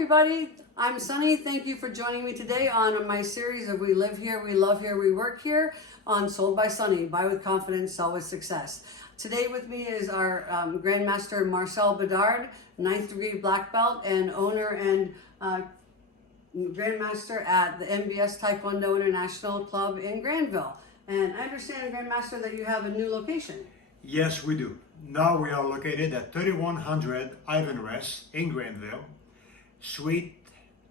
everybody, I'm Sonnie. Thank you for joining me today on my series of We Live Here, We Love Here, We Work Here on Sold by Sonnie, Buy with Confidence, Sell with Success. Today with me is our Grandmaster Marcel Bedard, 9th degree black belt and owner and Grandmaster at the MBS Taekwondo International Club in Granville. And I understand, Grandmaster, that you have a new location. Yes, we do. Now we are located at 3100 Ivan Rest in Granville, Suite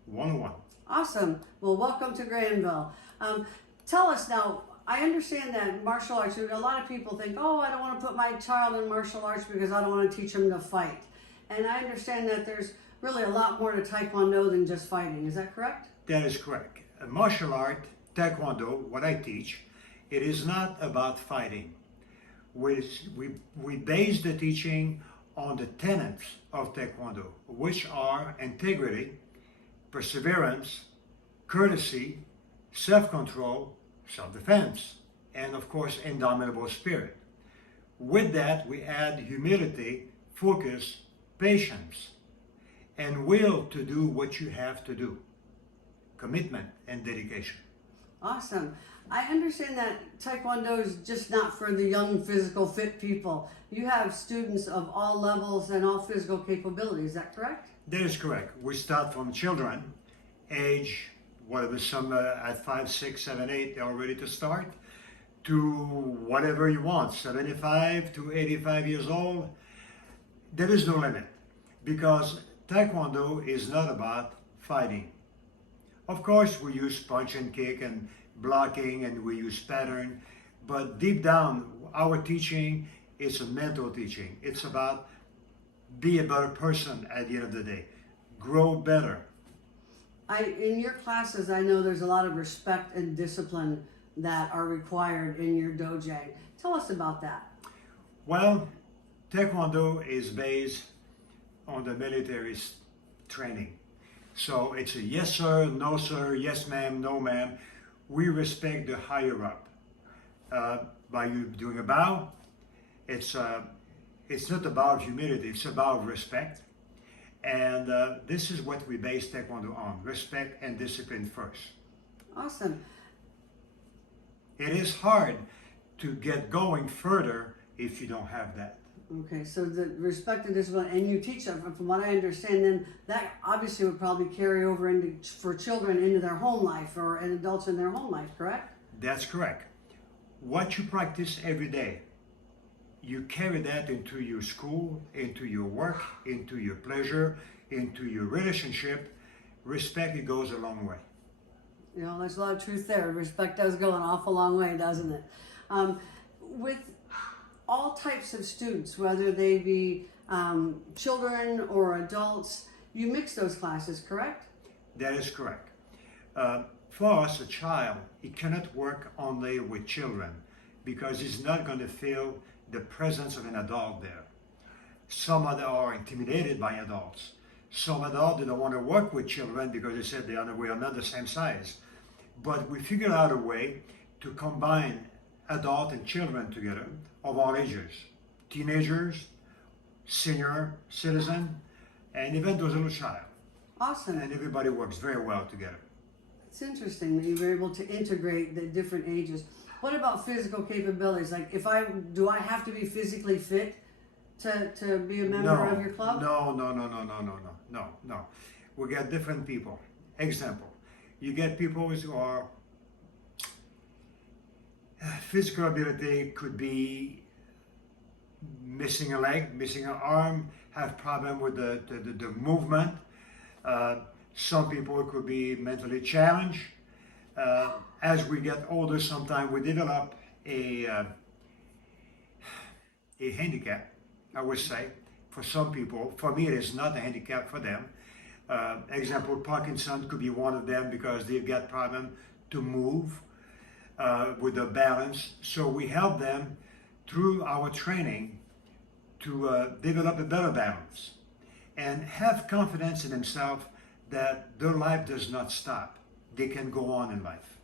101. Awesome. Well, welcome to Granville. Tell us now, I understand that martial arts, a lot of people think, oh, I don't want to put my child in martial arts because I don't want to teach him to fight. And I understand that there's really a lot more to Taekwondo than just fighting. Is that correct? That is correct. A martial art, Taekwondo, what I teach, it is not about fighting. We base the teaching on the tenets of Taekwondo, which are integrity, perseverance, courtesy, self-control, self-defense, and of course, indomitable spirit. With that, we add humility, focus, patience, and will to do what you have to do. Commitment and dedication. Awesome. I understand that Taekwondo is just not for the young, physical, fit people. You have students of all levels and all physical capabilities. Is that correct? That is correct. We start from children, age, whatever, some at 5, 6, 7, 8, they're all ready to start, to whatever you want, 75 to 85 years old. There is no limit, because Taekwondo is not about fighting. Of course, we use punch and kick and blocking, and we use pattern, but deep down, our teaching is a mental teaching. It's about be a better person at the end of the day, grow better. In your classes, I know there's a lot of respect and discipline that are required in your dojo. Tell us about that. Well, Taekwondo is based on the military training. So it's a yes sir, no sir, yes ma'am, no ma'am. We respect the higher up. By you doing a bow, it's not about humility, it's about respect. And this is what we base Taekwondo on, respect and discipline first. Awesome. It is hard to get going further if you don't have that. Okay, so the respect and discipline, and you teach them, from what I understand, then that obviously would probably carry over for children into their home life, or and adults in their home life, correct? That's correct. What you practice every day, you carry that into your school, into your work, into your pleasure, into your relationship. Respect, it goes a long way. You know, there's a lot of truth there. Respect does go an awful long way, doesn't it? With all types of students, whether they be children or adults, you mix those classes, correct? That is correct. For us, a child, he cannot work only with children because he's not going to feel the presence of an adult there. Some are intimidated by adults. Some adults don't want to work with children because they said we are not the same size. But we figured out a way to combine adult and children together of all ages, teenagers, senior citizen, and even those little child. Awesome. And everybody works very well together. It's interesting that you were able to integrate the different ages. What about physical capabilities? Like, do I have to be physically fit to be a member of your club? No. We get different people. Example, you get people who are physical ability could be missing a leg, missing an arm, have problem with the movement. Some people could be mentally challenged. As we get older, sometimes we develop a handicap, I would say, for some people. For me, it is not a handicap for them. Example, Parkinson could be one of them because they've got problem to move with the balance. So we help them through our training to develop a better balance and have confidence in themselves that their life does not stop. They can go on in life.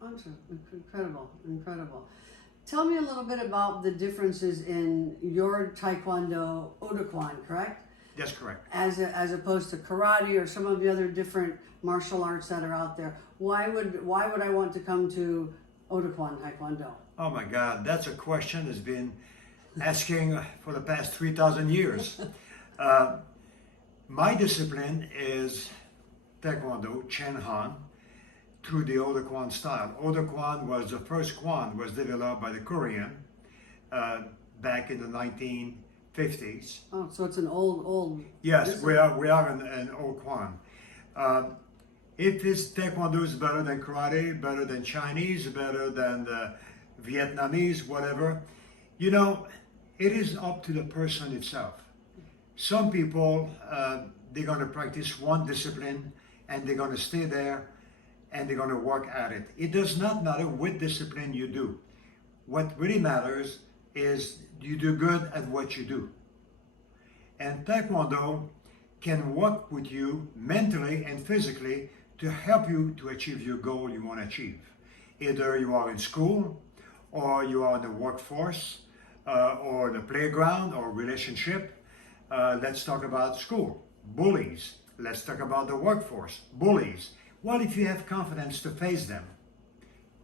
Awesome. Incredible, incredible. Tell me a little bit about the differences in your Taekwondo Odaquan, correct? That's correct. as opposed to karate or some of the other different martial arts that are out there. Why would I want to come to Otakwan Taekwondo? Oh my God, that's a question that's been asking for the past 3,000 years. My discipline is Taekwondo, Chen Han, through the Otakwan style. Otakwan was the first Kwan, was developed by the Korean back in the 1950s. Oh, so it's an old. Yes, we are an old Kwan. If this Taekwondo is better than karate, better than Chinese, better than the Vietnamese, whatever, you know, it is up to the person itself. Some people, they're going to practice one discipline and they're going to stay there and they're going to work at it. It does not matter what discipline you do. What really matters is you do good at what you do. And Taekwondo can work with you mentally and physically to help you to achieve your goal you want to achieve. Either you are in school, or you are in the workforce, or the playground, or relationship. Let's talk about school. Bullies. Let's talk about the workforce. Bullies. Well, if you have confidence to face them,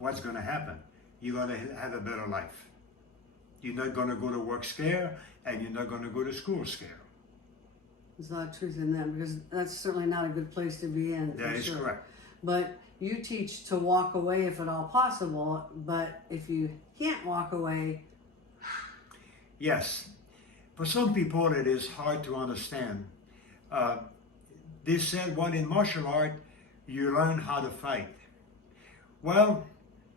what's going to happen? You're going to have a better life. You're not going to go to work scared, and you're not going to go to school scared. There's a lot of truth in that, because that's certainly not a good place to be in. That is sure. correct. But you teach to walk away if at all possible, but if you can't walk away. Yes. For some people, it is hard to understand. They said, well, in martial art, you learn how to fight. Well,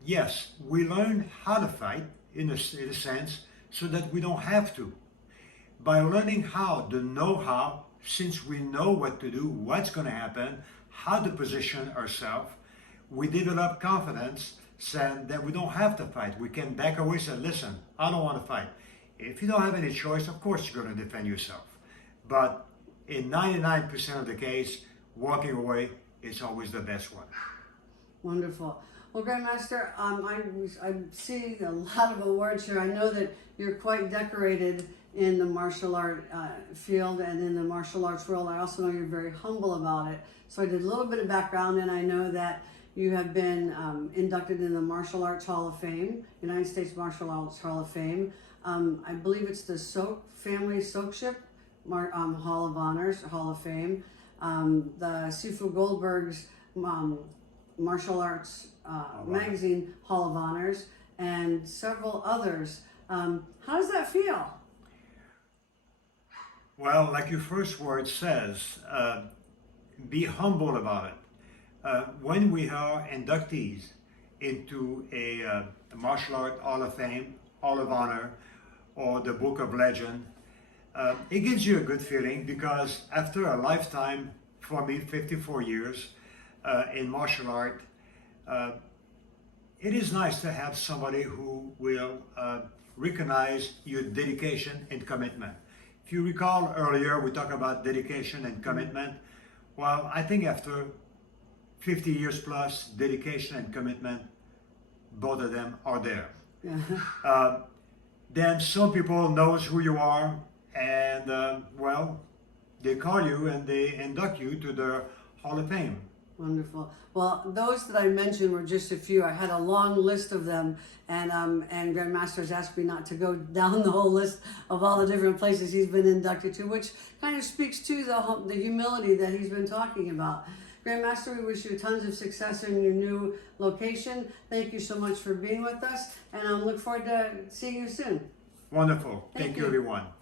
yes, we learn how to fight in a sense so that we don't have to. By learning how, the know-how, since we know what to do, what's going to happen, how to position ourselves, we develop confidence saying that we don't have to fight. We can back away and say, listen, I don't want to fight. If you don't have any choice, of course you're going to defend yourself. But in 99% of the case, walking away is always the best one. Wonderful. Well, Grandmaster, I'm seeing a lot of awards here. I know that you're quite decorated in the martial art field and in the martial arts world. I also know you're very humble about it. So I did a little bit of background, and I know that you have been inducted in the Martial Arts Hall of Fame, United States Martial Arts Hall of Fame. I believe it's the Family Soakship Hall of Honors, Hall of Fame. The Sifu Goldberg's Martial Arts Magazine Hall of Honors, and several others. How does that feel? Well, like your first word says, be humble about it. When we are inductees into a Martial Art Hall of Fame, Hall of Honor, or the Book of Legend, it gives you a good feeling, because after a lifetime, for me, 54 years in martial art, it is nice to have somebody who will recognize your dedication and commitment. If you recall earlier, we talked about dedication and commitment. Well, I think after 50 years plus, dedication and commitment, both of them are there. Yeah. Then some people knows who you are, and well, they call you and they induct you to the Hall of Fame. Wonderful. Well, those that I mentioned were just a few. I had a long list of them, and Grandmaster has asked me not to go down the whole list of all the different places he's been inducted to, which kind of speaks to the humility that he's been talking about. Grandmaster, we wish you tons of success in your new location. Thank you so much for being with us, and I look forward to seeing you soon. Wonderful. Thank you, you. everyone.